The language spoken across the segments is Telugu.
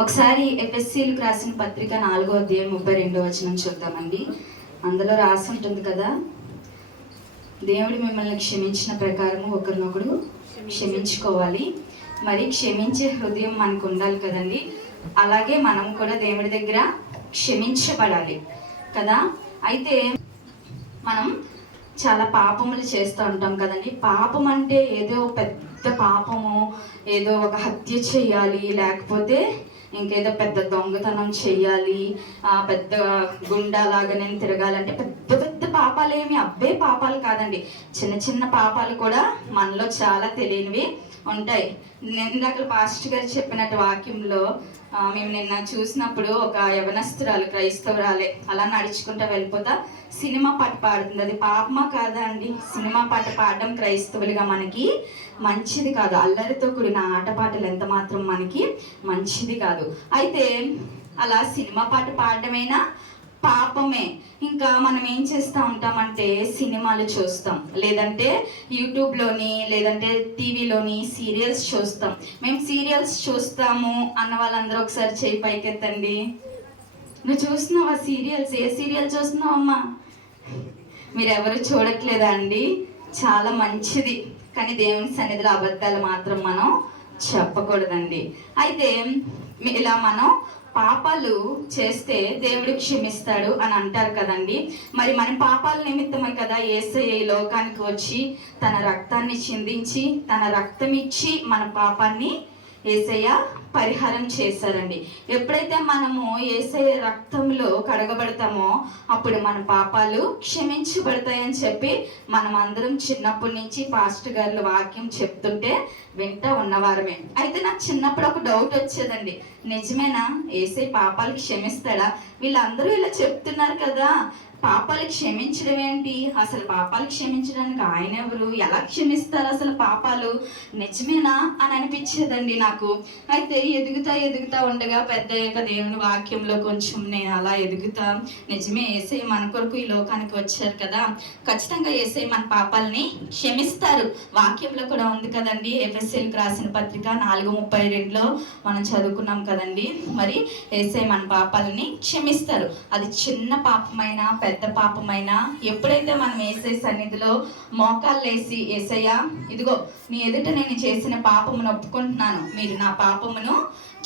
ఒకసారి ఎఫ్ఎస్సీలకు రాసిన పత్రిక నాలుగో అధ్యాయం ముప్పై రెండో వచనం చూద్దామండి. అందులో రాసి ఉంటుంది కదా దేవుడు మిమ్మల్ని క్షమించిన ప్రకారము ఒకరినొకరు క్షమించుకోవాలి. మరి క్షమించే హృదయం మనకు ఉండాలి కదండి. అలాగే మనం కూడా దేవుడి దగ్గర క్షమించబడాలి కదా. అయితే మనం చాలా పాపములు చేస్తూ ఉంటాం కదండి. పాపం అంటే ఏదో పెద్ద పాపము ఏదో ఒక హత్య చేయాలి లేకపోతే ఇంకేదో పెద్ద దొంగతనం చేయాలి ఆ పెద్ద గుండాలాగా నేను తిరగాలంటే పెద్ద పెద్ద పాపాలు ఏమి అబ్బే పాపాలు కాదండి. చిన్న చిన్న పాపాలు కూడా మనలో చాలా తెలియనివి ఉంటాయి. నేను ఇందాక పాస్టర్ గారు చెప్పినట్టు వాక్యంలో మేము నిన్న చూసినప్పుడు ఒక యవనస్తురాలు క్రైస్తవురాలే అలా నడుచుకుంటూ వెళ్ళిపోతా. సినిమా పాట పాడుతుంది. అది పాపమా కాదా అండి సినిమా పాట పాడడం క్రైస్తవులుగా మనకి మంచిది కాదు. అల్లరితో కూడిన ఆటపాటలు ఎంత మాత్రం మనకి మంచిది కాదు. అయితే అలా సినిమా పాట పాడడమైనా పాపమే. ఇంకా మనం ఏం చేస్తూ ఉంటామంటే సినిమాలు చూస్తాం. లేదంటే యూట్యూబ్లోని లేదంటే టీవీలోని సీరియల్స్ చూస్తాం. మేము సీరియల్స్ చూస్తాము అన్న వాళ్ళందరూ ఒకసారి చేయి పైకెత్తండి. నువ్వు చూస్తున్నావా సీరియల్స్? ఏ సీరియల్ చూస్తున్నావు అమ్మా? మీరెవరు చూడట్లేదా అండి? చాలా మంచిది. కానీ దేవుని సన్నిధిలో అబద్ధాలు మాత్రం మనం చెప్పకూడదండి. అయితే ఇలా మనం పాపాలు చేస్తే దేవుడు క్షమిస్తాడు అని అంటారు కదండి. మరి మన పాపాల నిమిత్తమే కదా ఏసయ్య ఈ లోకానికి వచ్చి తన రక్తాన్ని చిందించి తన రక్తం ఇచ్చి మన పాపాన్ని ఏసయ్య పరిహారం చేశారండి. ఎప్పుడైతే మనము ఏసయ్య రక్తంలో కడగబడతామో అప్పుడు మన పాపాలు క్షమించబడతాయని చెప్పి మనం అందరం చిన్నప్పటి నుంచి పాస్టర్ గారు వాక్యం చెప్తుంటే వింటూ ఉన్నవారమే. అయితే నాకు చిన్నప్పుడు ఒక డౌట్ వచ్చేదండి. నిజమేనా? ఏసై పాపాలు క్షమిస్తాడా? వీళ్ళందరూ ఇలా చెప్తున్నారు కదా. పాపాలు క్షమించడం ఏంటి? అసలు పాపాలు క్షమించడానికి ఆయన ఎవరు? ఎలా క్షమిస్తారు అసలు పాపాలు? నిజమేనా అని అనిపించేదండి నాకు. అయితే ఎదుగుతా ఎదుగుతా ఉండగా పెద్ద యొక్క దేవుని వాక్యంలో కొంచెం నేను అలా ఎదుగుతా. నిజమే ఏసై మన కొరకు ఈ లోకానికి వచ్చారు కదా. ఖచ్చితంగా ఏసై మన పాపాలని క్షమిస్తారు. వాక్యంలో కూడా ఉంది కదండి ఎఫ్ఎస్ఎల్కి రాసిన పత్రిక నాలుగు ముప్పై రెండులో మనం చదువుకున్నాం కదండి. మరి ఏసై మన పాపాలని క్షమిస్తారు. అది చిన్న పాపమైనా పెద్ద పెద్ద పాపమైనా ఎప్పుడైతే మనం ఏసై సన్నిధిలో మోకాళ్ళు వేసి ఏసయ్యా ఇదిగో మీ ఎదుట నేను చేసిన పాపమును ఒప్పుకుంటున్నాను. మీరు నా పాపమును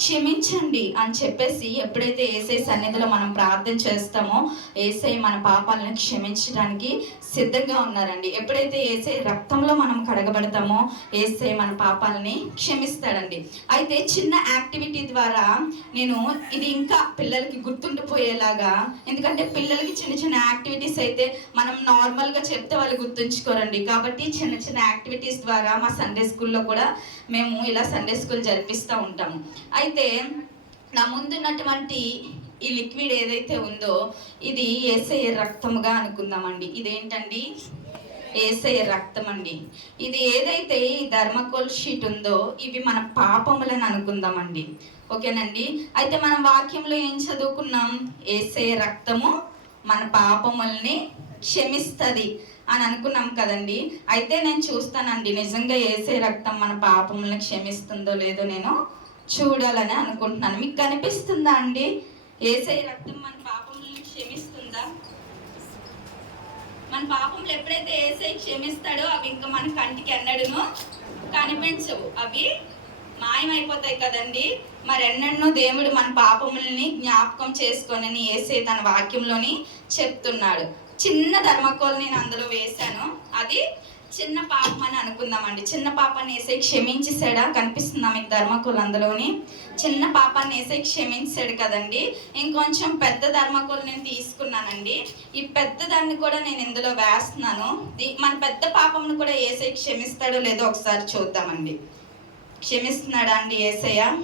క్షమించండి అని చెప్పేసి ఎప్పుడైతే ఏసై సన్నిధిలో మనం ప్రార్థన చేస్తామో ఏసై మన పాపాలను క్షమించడానికి సిద్ధంగా ఉన్నారండి. ఎప్పుడైతే ఏసై రక్తంలో మనం కడగబడతామో ఏసై మన పాపాలని క్షమిస్తాడండి. అయితే చిన్న యాక్టివిటీ ద్వారా నేను ఇది ఇంకా పిల్లలకి గుర్తుండిపోయేలాగా ఎందుకంటే పిల్లలకి చిన్న చిన్న యాక్టివిటీస్ అయితే మనం నార్మల్గా చెప్తే వాళ్ళు గుర్తుంచుకోరండి. కాబట్టి చిన్న చిన్న యాక్టివిటీస్ ద్వారా మా సండే స్కూల్లో కూడా మేము ఇలా సండే స్కూల్ జరిపిస్తూ ఉంటాము. అయితే అయితే నా ముందున్నటువంటి ఈ లిక్విడ్ ఏదైతే ఉందో ఇది ఏసఐ రక్తముగా అనుకుందామండి. ఇదేంటండి? ఏసఐ రక్తం అండి ఇది ఏదైతే ఈ ధర్మకోల్ షీట్ ఉందో ఇవి మన పాపములని అనుకుందామండి. ఓకేనండి? అయితే మనం వాక్యంలో ఏం చదువుకున్నాం? ఏసఐ రక్తము మన పాపముల్ని క్షమిస్తుంది అని అనుకున్నాం కదండి. అయితే నేను చూస్తానండి నిజంగా ఏసే రక్తం మన పాపములను క్షమిస్తుందో లేదో నేను చూడాలని అనుకుంటున్నాను. మీకు కనిపిస్తుందా అండి? ఏసై రక్తం మన పాపములను క్షమిస్తుందా? మన పాపములు ఎప్పుడైతే ఏసై క్షమిస్తాడో అవి ఇంకా మన కంటికి ఎన్నడను కనిపించవు. అవి మాయమైపోతాయి కదండి. మరి ఎన్నెన్నో దేవుడు మన పాపముల్ని జ్ఞాపకం చేసుకొనని ఏసై తన వాక్యంలోని చెప్తున్నాడు. చిన్న ధర్మకోల్ నేను అందులో వేశాను. అది చిన్న పాపం అని అనుకుందామండి. చిన్న పాపాన్ని వేసే క్షమించేసాడా కనిపిస్తుందా మీకు ధర్మకులు అందులోని? చిన్న పాపాన్ని వేసే క్షమించాడు కదండి. ఇంకొంచెం పెద్ద ధర్మకులు నేను తీసుకున్నానండి. ఈ పెద్ద దాన్ని కూడా నేను ఇందులో వేస్తున్నాను. మన పెద్ద పాపంను కూడా ఏసై క్షమిస్తాడో లేదో ఒకసారి చూద్దామండి. క్షమిస్తున్నాడా అండి ఏసయ్య?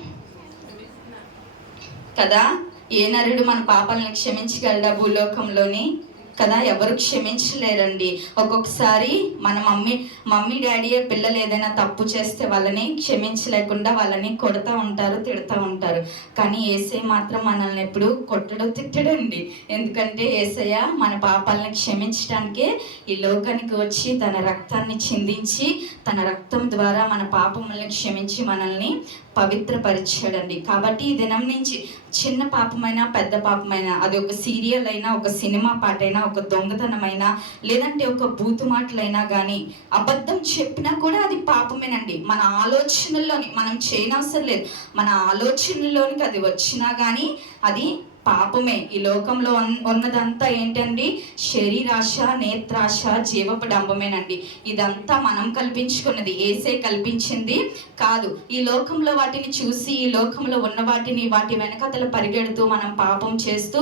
కదా? ఏ నరుడు మన పాపాలను క్షమించగలడా భూలోకంలోని? కదా ఎవరు క్షమించలేరండి. ఒక్కొక్కసారి మన మమ్మీ మమ్మీ డాడీ పిల్లలు ఏదైనా తప్పు చేస్తే వాళ్ళని క్షమించలేకుండా వాళ్ళని కొడతా ఉంటారు తిడతా ఉంటారు. కానీ ఏసై మాత్రం మనల్ని ఎప్పుడు కొట్టడం తిట్టడండి. ఎందుకంటే ఏసయ్య మన పాపాలను క్షమించడానికే ఈ లోకానికి వచ్చి తన రక్తాన్ని చిందించి తన రక్తం ద్వారా మన పాపములను క్షమించి మనల్ని పవిత్రపరిచాడండి. కాబట్టి ఈ దినం నుంచి చిన్న పాపమైనా పెద్ద పాపమైనా అది ఒక సీరియల్ అయినా ఒక సినిమా పాటైనా ఒక దొంగతనమైనా లేదంటే ఒక బూతు మాటలైనా కానీ అబద్ధం చెప్పినా కూడా అది పాపమేనండి. మన ఆలోచనల్లోని మనం చేయనవసరం లేదు. మన ఆలోచనల్లోనికి అది వచ్చినా కానీ అది పాపమే. ఈ లోకంలో ఉన్నదంతా ఏంటండి? శరీరాశ నేత్రాశ జీవపు డంబమేనండి ఇదంతా మనం కల్పించుకున్నది. ఏసే కల్పించింది కాదు. ఈ లోకంలో వాటిని చూసి ఈ లోకంలో ఉన్న వాటిని వాటి వెనకతలు పరిగెడుతూ మనం పాపం చేస్తూ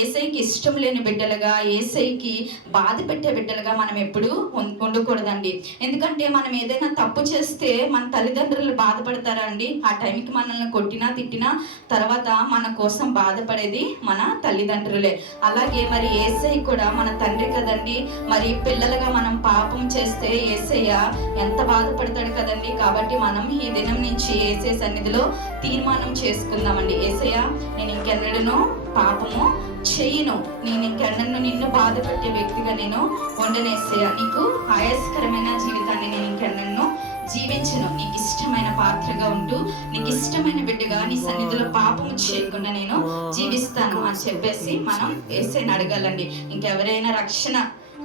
ఏసైకి ఇష్టం లేని బిడ్డలుగా ఏసైకి బాధ పెట్టే బిడ్డలుగా మనం ఎప్పుడూ ఉండకూడదండి. ఎందుకంటే మనం ఏదైనా తప్పు చేస్తే మన తల్లిదండ్రులు బాధపడతారా అండి ఆ టైంకి మనల్ని కొట్టినా తిట్టినా తర్వాత మన కోసం బాధపడేది మన తల్లిదండ్రులే. అలాగే మరి ఏసై కూడా మన తండ్రి కదండి. మరి పిల్లలుగా మనం పాపం చేస్తే ఏసయ్య ఎంత బాధపడతాడు కదండి. కాబట్టి మనం ఈ దినం నుంచి ఏసై సన్నిధిలో తీర్మానం చేసుకుందామండి. ఏసయ్య నేను ఇంకెన్నడను పాపము చేయను. నేను ఇంకెన్నడను నిన్ను బాధ పెట్టే వ్యక్తిగా నేను ఉండనేసయ్య నీకు ఆయాస్కరమైన జీవితాన్ని నేను ఇంకెన్నడను జీవించను నీకు ఇష్టమైన పాత్రగా ఉంటూ నీకు ఇష్టమైన బిడ్డగా నీ సన్నిధిలో పాపము చేయకుండా నేను జీవిస్తాను అని చెప్పేసి మనం ఏసైని అడగాలండి. ఇంకెవరైనా రక్షణ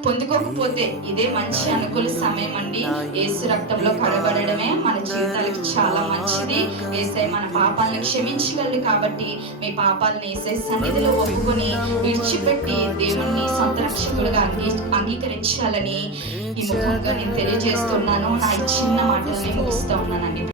పొందుకోకపోతే ఇదే మంచి అనుకూల సమయం అండి ఏసు రక్తంలో కడబడమే మన జీవితాలకు చాలా మంచిది. ఏసై మన పాపాలను క్షమించగలడు కాబట్టి మీ పాపాలను ఏసై సన్నిధిలో ఒప్పుకొని విడిచిపెట్టి దేవుణ్ణి సొంత అంగీ అంగీకరించాలని ఈ ముఖంగా నేను తెలియజేస్తున్నాను. నా చిన్న మాటల్ని ముగిస్తూ ఉన్నానండి.